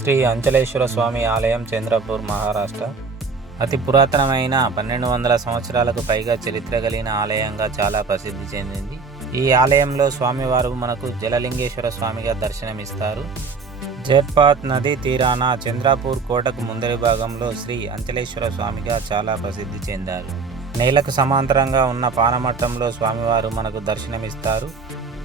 శ్రీ అంచలేశ్వర స్వామి ఆలయం చంద్రపూర్ మహారాష్ట్ర. అతి పురాతనమైన పన్నెండు వందల సంవత్సరాలకు పైగా చరిత్ర కలిగిన ఆలయంగా చాలా ప్రసిద్ధి చెందింది. ఈ ఆలయంలో స్వామివారు మనకు జలలింగేశ్వర స్వామిగా దర్శనమిస్తారు. జట్పాత్ నది తీరాన చంద్రాపూర్ కోటకు ముందరి భాగంలో శ్రీ అంచలేశ్వర స్వామిగా చాలా ప్రసిద్ధి చెందారు. నేలకు సమాంతరంగా ఉన్న పానమట్టంలో స్వామివారు మనకు దర్శనమిస్తారు.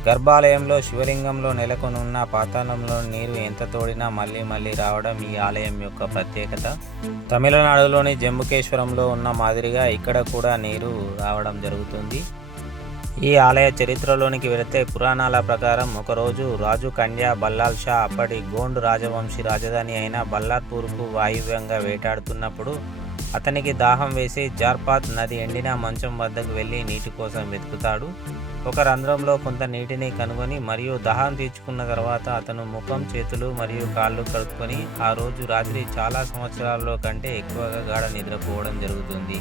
గర్భాలయంలో శివలింగంలో నెలకొని ఉన్న పాతాళంలో నీరు ఎంత తోడినా మళ్ళీ మళ్ళీ రావడం ఈ ఆలయం యొక్క ప్రత్యేకత. తమిళనాడులోని జంబుకేశ్వరంలో ఉన్న మాదిరిగా ఇక్కడ కూడా నీరు రావడం జరుగుతుంది. ఈ ఆలయ చరిత్రలోనికి వెళితే పురాణాల ప్రకారం ఒకరోజు రాజు కన్యా బల్లాల్ షా అప్పటి గోండ్ రాజవంశీ రాజధాని అయిన బల్లార్పూర్కు వాయువ్యంగా వేటాడుతున్నప్పుడు అతనికి దాహం వేసి జార్పాత్ నది ఎండిన మంచం వద్దకు వెళ్ళి నీటి కోసం వెతుకుతాడు. ఒక రంధ్రంలో కొంత నీటిని కనుగొని మరియు దహనం తీర్చుకున్న తర్వాత అతను ముఖం చేతులు మరియు కాళ్ళు కడుక్కొని ఆ రోజు రాత్రి చాలా సంవత్సరాల్లో కంటే ఎక్కువగా గాఢ నిద్రపోవడం జరుగుతుంది.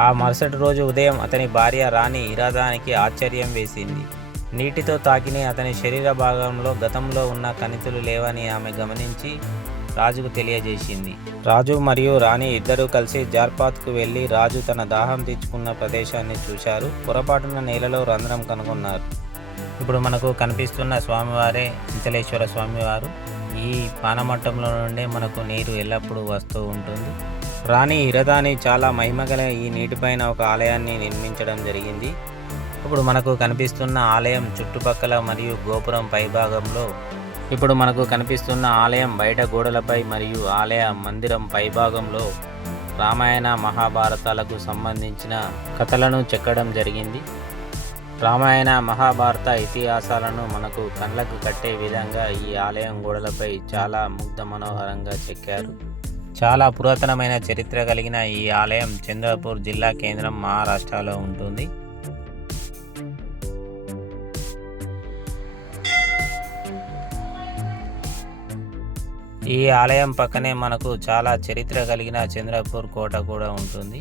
ఆ మరుసటి రోజు ఉదయం అతని భార్య రాణి ఇరాదానికి ఆశ్చర్యం వేసింది. నీటితో తాకిని అతని శరీర భాగంలో గతంలో ఉన్న కణితులు లేవని ఆమె గమనించి రాజుకు తెలియజేసింది. రాజు మరియు రాణి ఇద్దరూ కలిసి జార్పాత్కు వెళ్ళి రాజు తన దాహం తీర్చుకున్న ప్రదేశాన్ని చూశారు. పొరపాటున నేలలో రంధ్రం కనుగొన్నారు. ఇప్పుడు మనకు కనిపిస్తున్న స్వామివారే ఇంచలేశ్వర స్వామివారు. ఈ పానమట్టంలో నుండే మనకు నీరు ఎల్లప్పుడూ వస్తూ ఉంటుంది. రాణి ఇరదాని చాలా మహిమగల ఈ నీటిపైన ఒక ఆలయాన్ని నిర్మించడం జరిగింది. ఇప్పుడు మనకు కనిపిస్తున్న ఆలయం చుట్టుపక్కల మరియు గోపురం పైభాగంలో ఇప్పుడు మనకు కనిపిస్తున్న ఆలయం బయట గోడలపై మరియు ఆలయ మందిరం పైభాగంలో రామాయణ మహాభారతాలకు సంబంధించిన కథలను చెక్కడం జరిగింది. రామాయణ మహాభారత ఇతిహాసాలను మనకు కళ్ళకు కట్టే విధంగా ఈ ఆలయం గోడలపై చాలా ముగ్ధ మనోహరంగా చెక్కారు. చాలా పురాతనమైన చరిత్ర కలిగిన ఈ ఆలయం చంద్రపూర్ జిల్లా కేంద్రం మహారాష్ట్రలో ఉంటుంది. ఈ ఆలయం పక్కనే మనకు చాలా చరిత్ర కలిగిన చంద్రపూర్ కోట కూడా ఉంటుంది.